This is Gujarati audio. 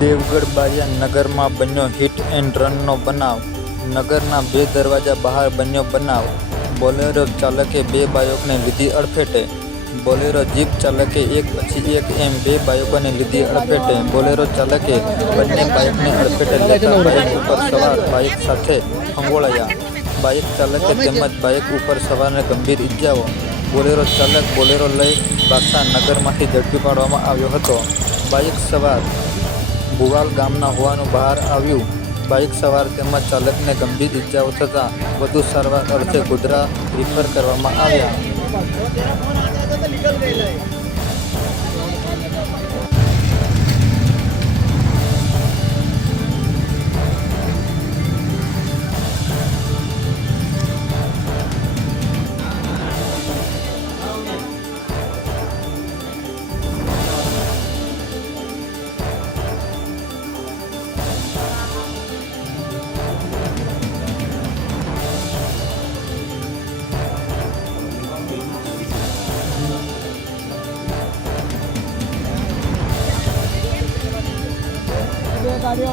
દેવગઢ બારિયા નગરમાં બન્યો હિટ એન્ડ રનનો બનાવ. નગરના 2 દરવાજા બહાર બન્યો બનાવ. બોલેરો ચાલકે 2 બાઇકોને લીધી અડફેટે. બોલેરો જીપ ચાલકે એક પછી એક એમ 2 બાઇકોને લીધી અડફેટે. બોલેરો ચાલકે બંને બાઇકને અડફેટે લેતા બાઇક ઉપર સવાર બાઇક સાથે ફંગોળાયા. બાઇક ચાલકે તેમજ બાઇક ઉપર સવારને ગંભીર ઇજાઓ. બોલેરો ચાલક બોલેરો લઈ બાદશાહ નગરમાંથી ઝડપી પાડવામાં આવ્યો હતો. બાઇક સવાર ભુવાલ ગામના હોવાનું બહાર આવ્યું. બાઇક સવાર તેમજ ચાલકને ગંભીર ઇજાઓ થતાં વધુ સારવાર અર્થે ગોધરા રિફર કરવામાં આવ્યા. ગાડીઓ